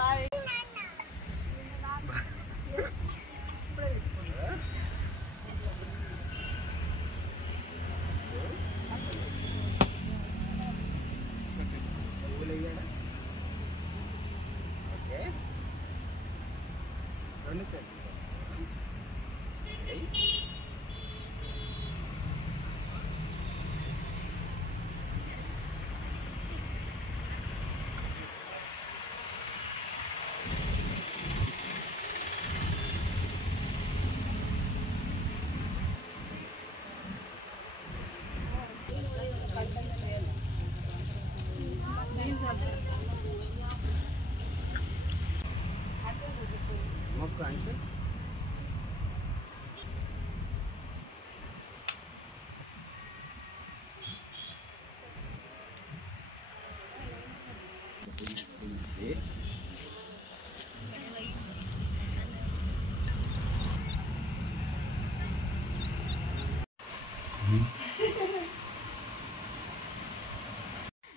Bye. మొక్కు అంశం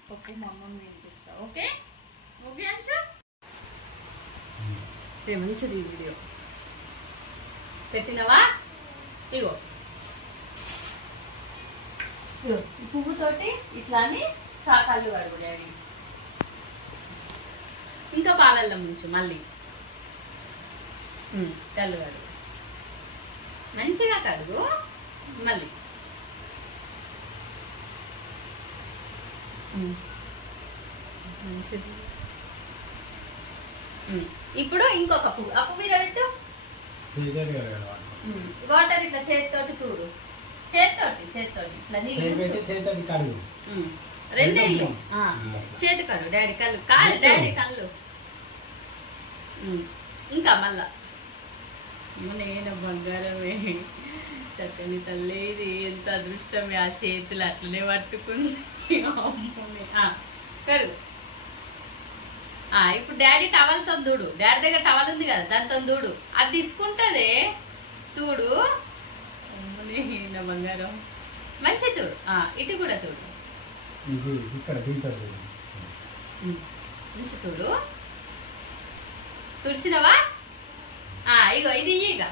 పప్పు మా అమ్మమ్మ వినిపిస్తా. ఓకే ఓకే అంశు మంచిది. ఈ వీడియో పెట్టినవా? ఇగో ఈ పువ్వుతోటి ఇట్లా అని కళ్ళు కడుగు డాడీ. ఇంకా పాలల్లో ముంచు మళ్ళీ కళ్ళు కడుగు మంచిగా కడుగు మళ్ళీ. మంచిది. ఇప్పుడు ఇంకొక పువ్వు ఆ పువ్వు మీద పెట్టు. వాటర్ ఇట్లా చేతితోటి తూడు. చేతితోటి ఇట్లా నీళ్ళు రెండే చేతి కళ్ళు డాడీ కళ్ళు కాదు డాడీ కళ్ళు. ఇంకా మళ్ళా నేను బంగారమే చక్కని తల్లి. ఇది ఎంత అదృష్టమే ఆ చేతులు అట్లనే పట్టుకుంది. కడుగు. ఇప్పుడు డాడీ టవల్తో దూడు. డాడీ దగ్గర టవల్ ఉంది కదా దాంతో దూడు. అది తీసుకుంటదే తూడు. నా బంగారం మంచి తూడు. ఇటు కూడా తూడు. మంచి తూడు. తుడిచినవా? ఇగో ఇది ఇక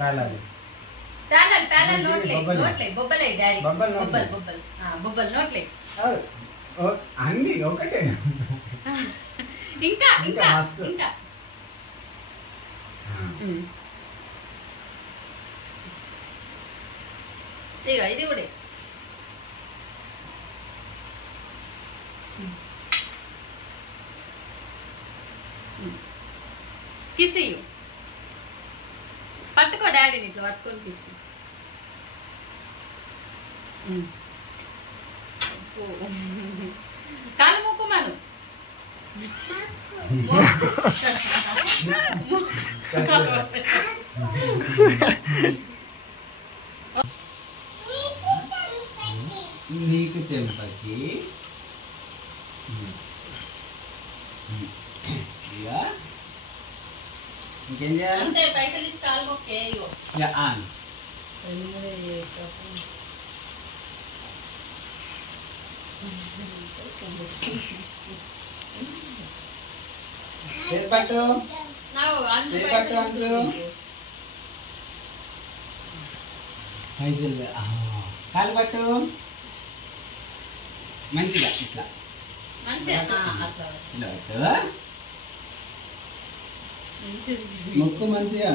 ప్యాలల్ నోట్లే బొబ్బలే డాడీ. బొబ్బలు నోట్లే అన్ని ఒకటే. ఇంకా ఇంకా ఇంకా ఇక ఇది కూడా కిసి పట్టుకో డాడీని ఇట్లా పట్టుకొని కిసి. కాలు మొక్కు మను. నీకు చెంపకి ఇంకేం చేయాలి? అంతే పైసలు ఇచ్చి కాలు మొక్కే. చేపట్టు కాలు పట్టు మంచిగా ఇట్లా మొక్కు మంచిగా.